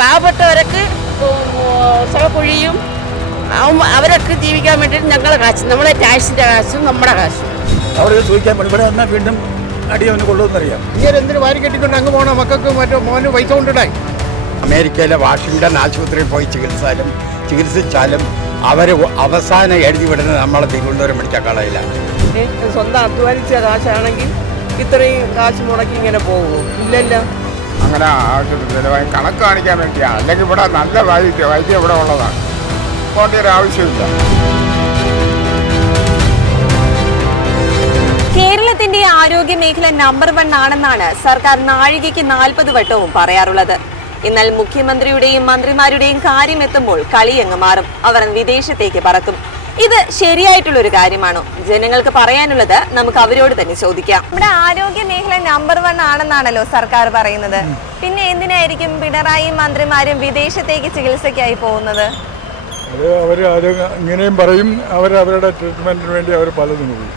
പാവപ്പെട്ടവർക്ക് കുഴിയും അവരൊക്കെ ജീവിക്കാൻ വേണ്ടിയിട്ട് ഞങ്ങളെ കാശ്, നമ്മളെ ടാക്സിൻ്റെ കാശും നമ്മുടെ കാശും അവർക്ക് ചോദിക്കാൻ ഇവിടെ വന്നാൽ വീണ്ടും അടി അവന് കൊള്ളുമെന്നറിയാം. ഇങ്ങനെ എന്തിനു വാരി കെട്ടിക്കൊണ്ട് അങ്ങ് പോകണം, മക്കൾക്ക് മറ്റോ മോന് പൈസ കൊണ്ടിടായി. അമേരിക്കയിലെ വാഷിങ്ടൺ ആശുപത്രിയിൽ പോയി ചികിത്സിച്ചാലും അവർ അവസാനം എഴുതി വിടുന്നത് നമ്മളെ തിരുവനന്തപുരം മെഡിക്കൽ കോളേജിലാണ്. സ്വന്തം അധ്വാനിച്ച കാശാണെങ്കിൽ ഇത്രയും കാശ് മുടക്കി ഇങ്ങനെ പോകുമോ? ഇല്ലല്ലോ. അങ്ങനെ ആവശ്യത്തില്ല, കണക്ക് കാണിക്കാൻ വേണ്ടിയാണ്. അല്ലെങ്കിൽ ഇവിടെ നല്ല വൈദ്യം ഇവിടെ ഉള്ളതാണ്, പോകേണ്ട ഒരു ആവശ്യമില്ല. കേരളത്തിന്റെ ആരോഗ്യ മേഖല നമ്പർ 1 ആണെന്നാണ് സർക്കാർ നാഴികയ്ക്ക് 40 വട്ടവും പറയാറുള്ളത്. എന്നാൽ മുഖ്യമന്ത്രിയുടെയും മന്ത്രിമാരുടെയും കാര്യം എത്തുമ്പോൾ കളിയങ്ങ് മാറും. അവർ വിദേശത്തേക്ക് പറക്കും. ഇത് ശരിയായിട്ടുള്ളൊരു കാര്യമാണോ? ജനങ്ങൾക്ക് പറയാനുള്ളത് നമുക്ക് അവരോട് തന്നെ ചോദിക്കാം. നമ്മുടെ ആരോഗ്യ മേഖല നമ്പർ 1 ആണെന്നാണല്ലോ സർക്കാർ പറയുന്നത്. പിന്നെ എന്തിനായിരിക്കും പിണറായിയും മന്ത്രിമാരും വിദേശത്തേക്ക് ചികിത്സയ്ക്കായി പോകുന്നത്? അത് ഇങ്ങനെയും പറയും. അവരുടെ ട്രീറ്റ്മെന്റിന് വേണ്ടി അവർ പലതും പോയി.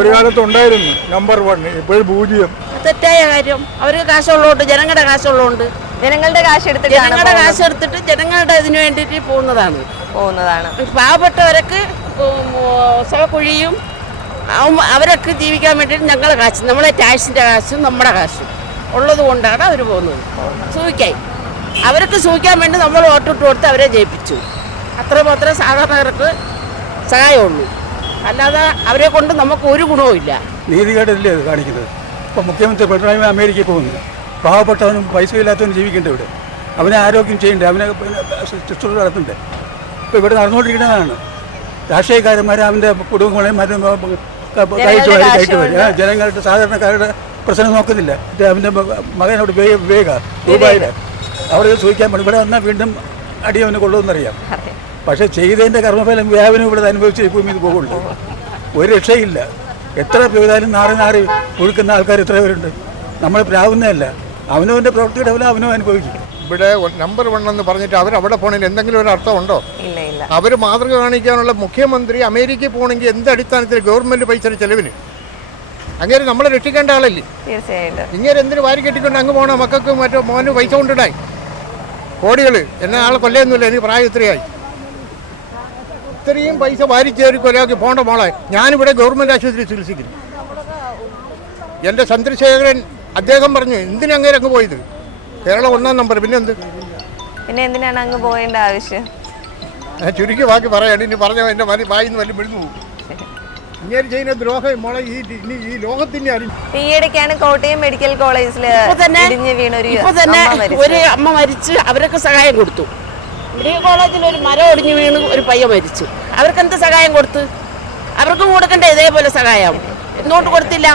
ഒരു കാലത്ത് ഉണ്ടായിരുന്നു നമ്പർ 1, ഇപ്പോഴും 0. തെറ്റായ കാര്യം. അവർക്ക് കാശുള്ളതുകൊണ്ട്, ജനങ്ങളുടെ കാശുള്ളതുകൊണ്ട്, ജനങ്ങളുടെ കാശ് എടുത്തിട്ട് ജനങ്ങളുടെ ഇതിനു വേണ്ടിയിട്ട് പോകുന്നതാണ്. പാവപ്പെട്ടവർക്ക് കുഴിയും അവരൊക്കെ ജീവിക്കാൻ വേണ്ടിയിട്ട് ഞങ്ങളെ കാശ്, നമ്മളെ ടാക്സിൻ്റെ കാശും നമ്മുടെ കാശും ഉള്ളത് കൊണ്ടാണ് അവർ പോകുന്നത്. സൂഹിക്കാൻ അവർക്ക് സൂഹിക്കാൻ വേണ്ടി നമ്മൾ വോട്ടിട്ട് കൊടുത്ത് അവരെ ജയിപ്പിച്ചു. അത്രമാത്രമേ സാധാരണക്കാർക്ക് സഹായമുള്ളൂ. അല്ലാതെ അവരെ കൊണ്ട് നമുക്ക് ഒരു ഗുണവും ഇല്ല. നീതികേടല്ലേ അത് കാണിക്കുന്നത്? ഇപ്പോൾ മുഖ്യമന്ത്രി പിണറായി അമേരിക്കയിൽ പോകുന്നു. പാവപ്പെട്ടവനും പൈസ ഇല്ലാത്തവനും ജീവിക്കേണ്ട ഇവിടെ. അവനെ ആരോഗ്യം ചെയ്യണ്ടേ, അവനെ ശുശ്രൂഷ നടത്തണ്ടേ? ഇപ്പോൾ ഇവിടെ നടന്നുകൊണ്ടിരിക്കുന്നതാണ്. രാഷ്ട്രീയക്കാരന്മാർ അവൻ്റെ കുടുംബങ്ങളെയും മറ്റും കയറ്റി വരും. ജനങ്ങളുടെ സാധാരണക്കാരുടെ പ്രശ്നം നോക്കുന്നില്ല. അവൻ്റെ മകനോട് വിവേക ദുബായിൽ അവിടെ ചോദിക്കാൻ ഇവിടെ വന്നാൽ വീണ്ടും അടി അവന് കൊള്ളുമെന്നറിയാം. പക്ഷേ ചെയ്തതിൻ്റെ കർമ്മഫലം വ്യാപനം ഇവിടെ അനുഭവിച്ച് ഭൂമിയിൽ പോകുള്ളൂ. ഒരു രക്ഷയില്ല. എത്ര ചെയ്താലും നാറി ഒഴുക്കുന്ന ആൾക്കാർ എത്ര പേരുണ്ട്. നമ്മൾ പ്രാവുന്നതല്ല. അവനവൻ്റെ പ്രവൃത്തിയുടെ ഫലം അവനും അനുഭവിക്കും. ഇവിടെ നമ്പർ 1 എന്ന് പറഞ്ഞിട്ട് അവരവിടെ പോകണമെങ്കിൽ എന്തെങ്കിലും ഒരു അർത്ഥമുണ്ടോ? അവർ മാതൃക കാണിക്കാനുള്ള മുഖ്യമന്ത്രി അമേരിക്കയിൽ പോകണമെങ്കിൽ എന്ത് അടിസ്ഥാനത്തിൽ ഗവൺമെൻറ് പൈസയുടെ ചെലവിന്? അങ്ങനെ നമ്മളെ രക്ഷിക്കേണ്ട ആളല്ലേ? തീർച്ചയായിട്ടും. ഇങ്ങനെ എന്തിനു വാരി കെട്ടിക്കൊണ്ട് അങ്ങ് പോകണം, മക്കൾക്ക് മറ്റോ മോന് പൈസ കൊണ്ടിടായി. കോടികൾ എന്നെ ആളെ കൊല്ലയൊന്നുമില്ല, എനിക്ക് പ്രായം ഇത്രയായി. ഇത്രയും പൈസ വാരിച്ചേരി കൊലയാക്കി പോകേണ്ട മോളെ. ഞാനിവിടെ ഗവൺമെൻറ് ആശുപത്രി ചികിത്സിക്കുന്നു. എൻ്റെ ചന്ദ്രശേഖരൻ അദ്ദേഹം പറഞ്ഞു, എന്തിനങ്ങനെ അങ്ങ് പോയത്? കേരളം 1-ാം നമ്പർ, പിന്നെ എന്തിനാണ് അങ്ങ് പോകേണ്ട ആവശ്യം? ചുരുക്കി ബാക്കി പറയാണ്. ഇനി പറഞ്ഞ എൻ്റെ വായിന്ന് വല്ല വിഴുന്നു പോകും. ഇങ്ങനെ ചെയ്യുന്ന ദ്രോഹം മോളെ ഈ ലോകത്തിൻ്റെ അറിഞ്ഞു. ഈയിടയ്ക്കാണ് കോട്ടയം മെഡിക്കൽ കോളേജിൽ ഒരു അമ്മ മരിച്ച്, അവരൊക്കെ സഹായം കൊടുത്തു. മെഡിക്കൽ കോളേജിൽ ഒരു മരം ഒടിഞ്ഞു വീണ് ഒരു പയ്യൻ മരിച്ചു. അവർക്ക് എന്ത് സഹായം കൊടുത്ത്? അവർക്കും കൊടുക്കണ്ടേ ഇതേപോലെ സഹായം? എന്തുകൊണ്ട് കൊടുത്തില്ല?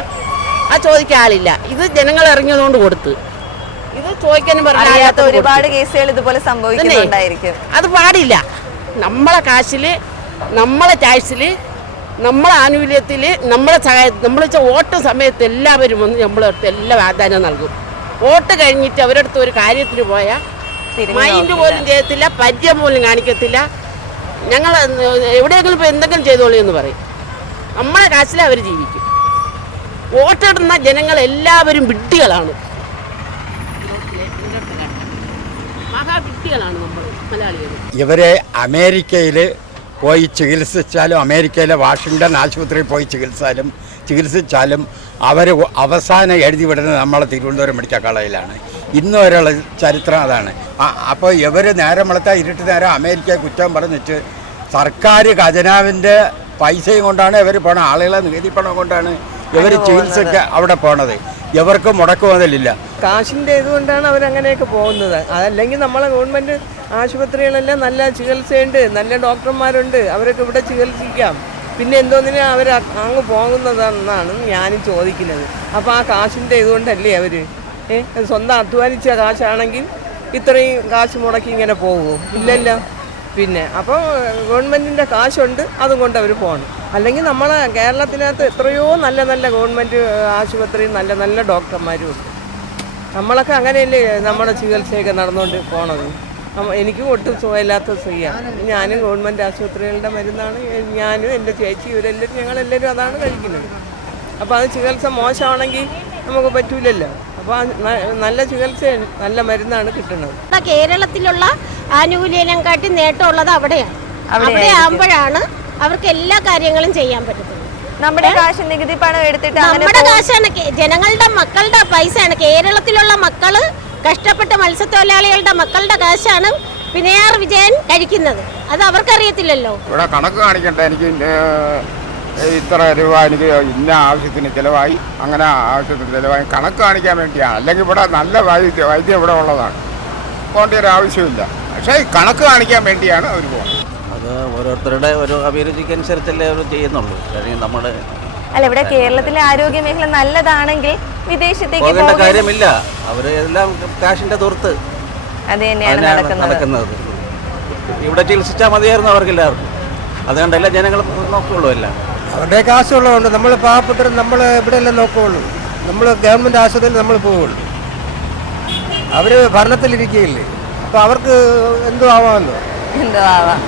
ആ ചോദിക്കാൻ ആളില്ല. ഇത് ജനങ്ങൾ ഇറങ്ങിയതുകൊണ്ട് കൊടുത്ത്. ഇത് ചോദിക്കാനും പറയാത്ത ഒരുപാട് കേസുകൾ ഇതുപോലെ സംഭവിക്കുന്നുണ്ടായിരിക്കും. അത് പാടില്ല. നമ്മളെ കാശില്, നമ്മളെ ടാക്സില്, നമ്മളെ ആനുകൂല്യത്തിൽ, നമ്മളെ സഹായം, നമ്മൾ വോട്ട് സമയത്ത് എല്ലാവരും വന്ന് നമ്മളടുത്ത് എല്ലാ പ്രാധാന്യം നൽകും. വോട്ട് കഴിഞ്ഞിട്ട് അവരടുത്ത് ഒരു കാര്യത്തിന് പോയാൽ മൈൻഡ് പോലും ചെയ്യത്തില്ല, പരിചയം പോലും കാണിക്കത്തില്ല. ഞങ്ങൾ എവിടെയെങ്കിലും ഇപ്പോൾ എന്തെങ്കിലും ചെയ്തോളൂ എന്ന് പറയും. നമ്മളെ കാശിൽ അവർ ജീവിക്കും. വോട്ടിടുന്ന ജനങ്ങൾ എല്ലാവരും വിഡ്ഢികളാണ്, മഹാവിഡ്ഢികളാണ് നമ്മൾ മലയാളികൾ. ഇവരെ അമേരിക്കയിൽ പോയി ചികിത്സിച്ചാലും, അമേരിക്കയിലെ വാഷിങ്ടൺ ആശുപത്രിയിൽ പോയി ചികിത്സിച്ചാലും അവർ അവസാനം എഴുതി വിടുന്നത് നമ്മളെ തിരുവനന്തപുരം മെഡിക്കൽ കോളേജിലാണ്. ഇന്ന് വരെയുള്ള ചരിത്രം അതാണ്. അപ്പോൾ ഇവർ നേരം വളർത്താൻ ഇരുട്ട് നേരം അമേരിക്കയെ കുറ്റം പറഞ്ഞിട്ട് സർക്കാർ ഖജനാവിൻ്റെ പൈസയും കൊണ്ടാണ് ഇവർ പോണത്. ആളുകളെ നികുതി പണം കൊണ്ടാണ് ഇവർ ചികിത്സയ്ക്ക് അവിടെ പോണത്. ഇവർക്ക് മുടക്ക് മുതലില്ല. കാശിൻ്റെ ഇതുകൊണ്ടാണ് അവരങ്ങനെയൊക്കെ പോകുന്നത്. അതല്ലെങ്കിൽ നമ്മളെ ഗവൺമെൻറ് ആശുപത്രികളെല്ലാം നല്ല ചികിത്സയുണ്ട്, നല്ല ഡോക്ടർമാരുണ്ട്, അവരൊക്കെ ഇവിടെ ചികിത്സിക്കാം. പിന്നെ എന്തോന്നിനാ അവർ അങ്ങ് പോകുന്നതെന്നാണ് ഞാനും ചോദിക്കുന്നത്. അപ്പോൾ ആ കാശിൻ്റെ ഇതുകൊണ്ടല്ലേ അവർ സ്വന്തം അധ്വാനിച്ച കാശാണെങ്കിൽ ഇത്രയും കാശ് മുടക്കി ഇങ്ങനെ പോകുമോ? ഇല്ലല്ലോ. പിന്നെ അപ്പോൾ ഗവൺമെൻറ്റിൻ്റെ കാശുണ്ട്, അതുകൊണ്ട് അവർ പോകണം. അല്ലെങ്കിൽ നമ്മളെ കേരളത്തിനകത്ത് എത്രയോ നല്ല നല്ല ഗവൺമെൻറ് ആശുപത്രിയും നല്ല നല്ല ഡോക്ടർമാരും ഉണ്ട്. നമ്മളൊക്കെ അങ്ങനെയല്ലേ നമ്മുടെ ചികിത്സയൊക്കെ നടന്നുകൊണ്ട് പോണത്. എനിക്കും ഒട്ടും സുഖമില്ലാത്ത സ്ത്രീയാണ്. ഞാനും ഗവൺമെൻറ് ആശുപത്രികളുടെ മരുന്നാണ്. ഞാനും എൻ്റെ ചേച്ചി ഇവരെല്ലാവരും ഞങ്ങളെല്ലാവരും അതാണ് കഴിക്കുന്നത്. അപ്പോൾ അത് ചികിത്സ മോശമാണെങ്കിൽ നമുക്ക് പറ്റൂലല്ലോ. അപ്പോൾ നല്ല ചികിത്സ നല്ല മരുന്നാണ് കിട്ടുന്നത്. കേരളത്തിലുള്ള ആനുകൂല്യം കാട്ടി നേട്ടമുള്ളത് അവിടെയാണ്. അവിടെ ആകുമ്പോഴാണ് അവർക്ക് എല്ലാ കാര്യങ്ങളും ചെയ്യാൻ പറ്റുന്നത്. നമ്മുടെ കാശ് നികുതി പണം എടുത്തിട്ട് നമ്മുടെ കാശാണ്, ജനങ്ങളുടെ മക്കളുടെ പൈസയാണ്. കേരളത്തിലുള്ള മക്കള് കഷ്ടപ്പെട്ട് മത്സ്യത്തൊഴിലാളികളുടെ മക്കളുടെ കാശാണ് പിണറായി വിജയൻ കഴിക്കുന്നത്. അത് അവർക്കറിയത്തില്ലല്ലോ. ഇവിടെ കണക്ക് കാണിക്കട്ടെ, എനിക്ക് ഇത്ര രൂപ എനിക്ക് ഇന്ന ആവശ്യത്തിന് ചിലവായി, അങ്ങനെ ആവശ്യത്തിന് ചിലവായി കണക്ക് കാണിക്കാൻ വേണ്ടിയാണ്. അല്ലെങ്കിൽ ഇവിടെ നല്ല വൈദ്യം ഇവിടെ ഉള്ളതാണ്, പോകേണ്ട ഒരു ആവശ്യമില്ല. പക്ഷേ കണക്ക് കാണിക്കാൻ വേണ്ടിയാണ് അവർ പോകുന്നത്. അത് ഓരോരുത്തരുടെ ഓരോ അഭിരുചിക്ക് അനുസരിച്ചല്ലേ അവർ ചെയ്യുന്നുള്ളൂ. അല്ലെങ്കിൽ നമ്മുടെ അല്ല, ഇവിടെ കേരളത്തിലെ ആരോഗ്യ മേഖല നല്ലതാണെങ്കിൽ വിദേശത്തേക്ക് പോകേണ്ട കാര്യമില്ല. അവർ എല്ലാം കാശിന്റെ തുറത്ത് അത് തന്നെയാണ് നടക്കുന്നത്. ഇവിടെ ചികിത്സിച്ചാൽ മതിയായിരുന്നു അവർക്കെല്ലാവർക്കും. അതുകൊണ്ടല്ല ജനങ്ങൾ നോക്കുകയുള്ളൂ. എല്ലാം അവരുടെ കാശുള്ളതുകൊണ്ട് നമ്മൾ പാവപ്പെട്ടവർ നമ്മൾ ഇവിടെയെല്ലാം നോക്കുകയുള്ളൂ. നമ്മൾ ഗവൺമെൻറ് ആശുപത്രിയിൽ നമ്മൾ പോവുള്ളൂ. അവർ ഭരണത്തിലിരിക്കുകയില്ലേ, അപ്പോൾ അവർക്ക് എന്തോ ആവാമല്ലോ. എന്തോ ആവാം.